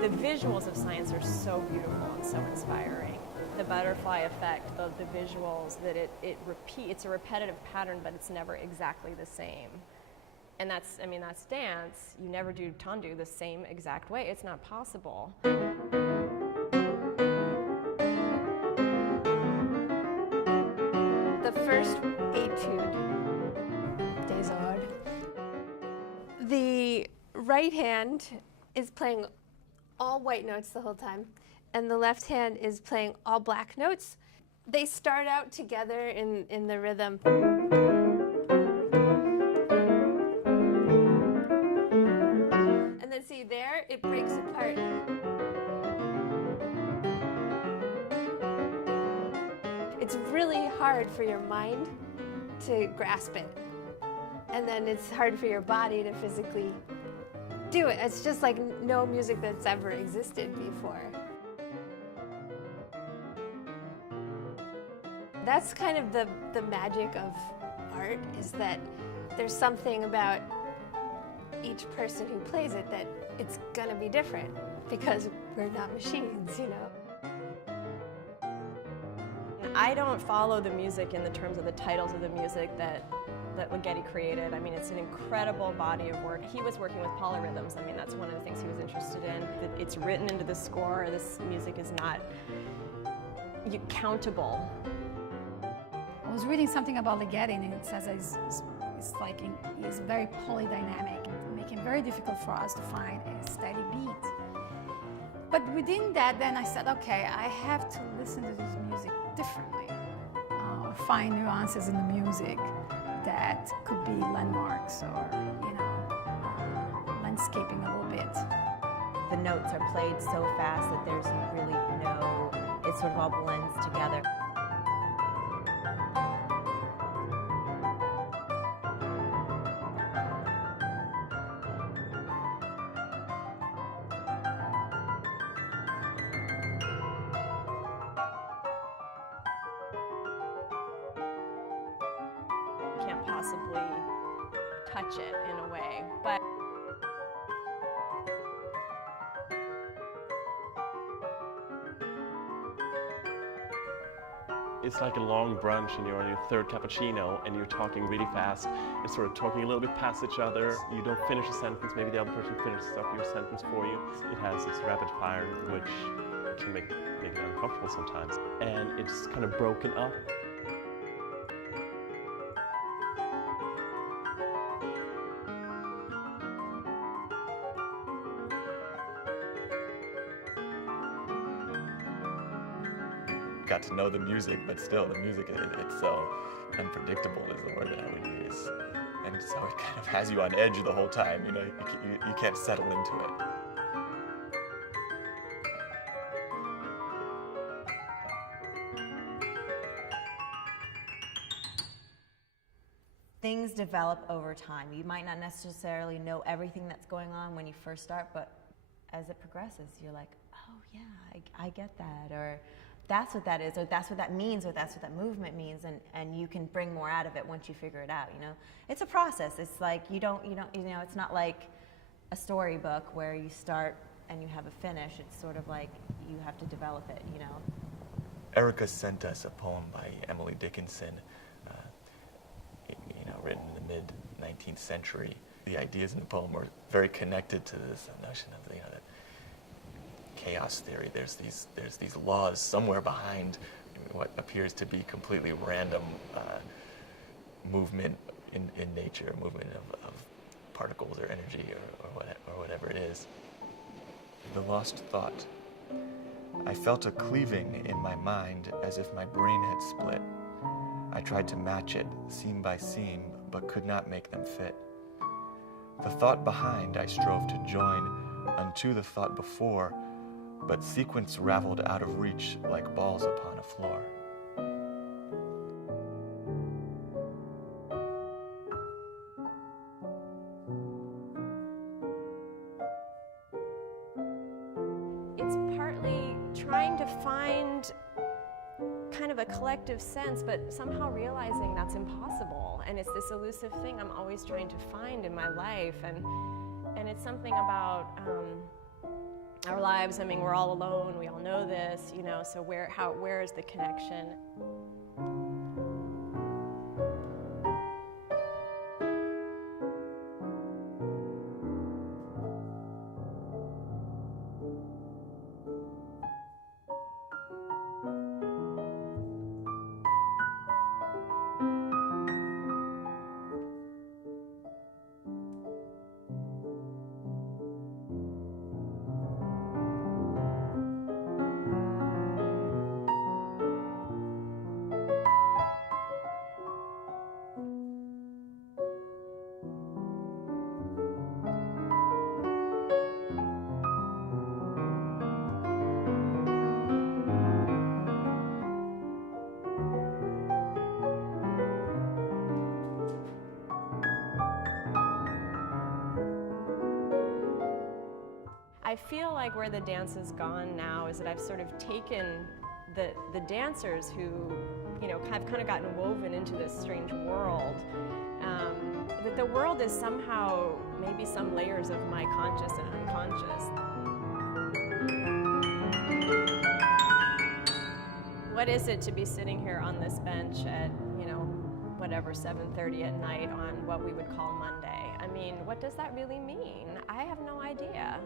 The visuals of science are so beautiful and so inspiring. The butterfly effect of the visuals, that it's a repetitive pattern, but it's never exactly the same. And that's dance. You never do tendu the same exact way. It's not possible. The first etude, Des Arts. The right hand is playing all white notes the whole time, and the left hand is playing all black notes. They start out together in the rhythm. And then see there, it breaks apart. It's really hard for your mind to grasp it. And then it's hard for your body to physically do it. It's just like no music that's ever existed before. That's kind of the magic of art, is that there's something about each person who plays it that it's gonna be different, because we're not machines, you know? I don't follow the music in the terms of the titles of the music that Ligeti created. I mean, it's an incredible body of work. He was working with polyrhythms. I mean, that's one of the things he was interested in. It's written into the score. This music is not countable. I was reading something about Ligeti, and it says he's very polydynamic, making it very difficult for us to find a steady beat. But within that, then I said, okay, I have to listen to this music differently, find nuances in the music that could be landmarks or, landscaping a little bit. The notes are played so fast that there's really it sort of all blends together. Can't possibly touch it in a way, but it's like a long brunch and you're on your third cappuccino and you're talking really fast and sort of talking a little bit past each other. You don't finish a sentence, maybe the other person finishes up your sentence for you. It has this rapid fire, which can make it uncomfortable sometimes. And it's kind of broken up. Got to know the music, but still the music, it's so unpredictable is the word that I would use. And so it kind of has you on edge the whole time, you can't settle into it. Things develop over time. You might not necessarily know everything that's going on when you first start, but as it progresses, you're like, oh yeah, I get that, or that's what that is, or that's what that means, or that's what that movement means, and you can bring more out of it once you figure it out, It's a process. It's like it's not like a storybook where you start and you have a finish. It's sort of like you have to develop it, Erica sent us a poem by Emily Dickinson, written in the mid-19th century. The ideas in the poem were very connected to this notion of that chaos theory. There's these laws somewhere behind what appears to be completely random movement in nature, movement of particles or energy or whatever it is. The lost thought. I felt a cleaving in my mind as if my brain had split. I tried to match it scene by scene, but could not make them fit. The thought behind I strove to join unto the thought before, but sequence raveled out of reach like balls upon a floor. It's partly trying to find kind of a collective sense, but somehow realizing that's impossible. And it's this elusive thing I'm always trying to find in my life. And it's something about our lives. I mean, we're all alone. We all know this, you know, so where is the connection? I feel like where the dance has gone now is that I've sort of taken the dancers who, you know, have kind of gotten woven into this strange world. That the world is somehow maybe some layers of my conscious and unconscious. What is it to be sitting here on this bench at, you know, whatever, 7:30 at night on what we would call Monday? I mean, what does that really mean? I have no idea.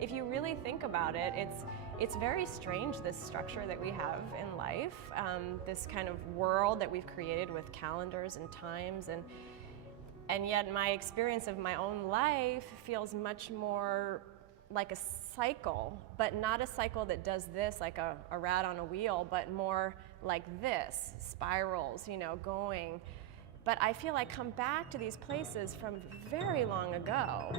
If you really think about it, it's very strange, this structure that we have in life, this kind of world that we've created with calendars and times, and yet my experience of my own life feels much more like a cycle, but not a cycle that does this like a rat on a wheel, but more like this, spirals, you know, going. But I feel I come back to these places from very long ago.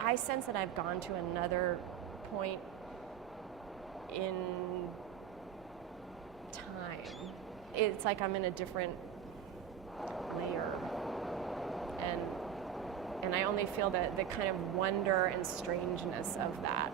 I sense that I've gone to another point in time. It's like I'm in a different layer. And I only feel the kind of wonder and strangeness of that.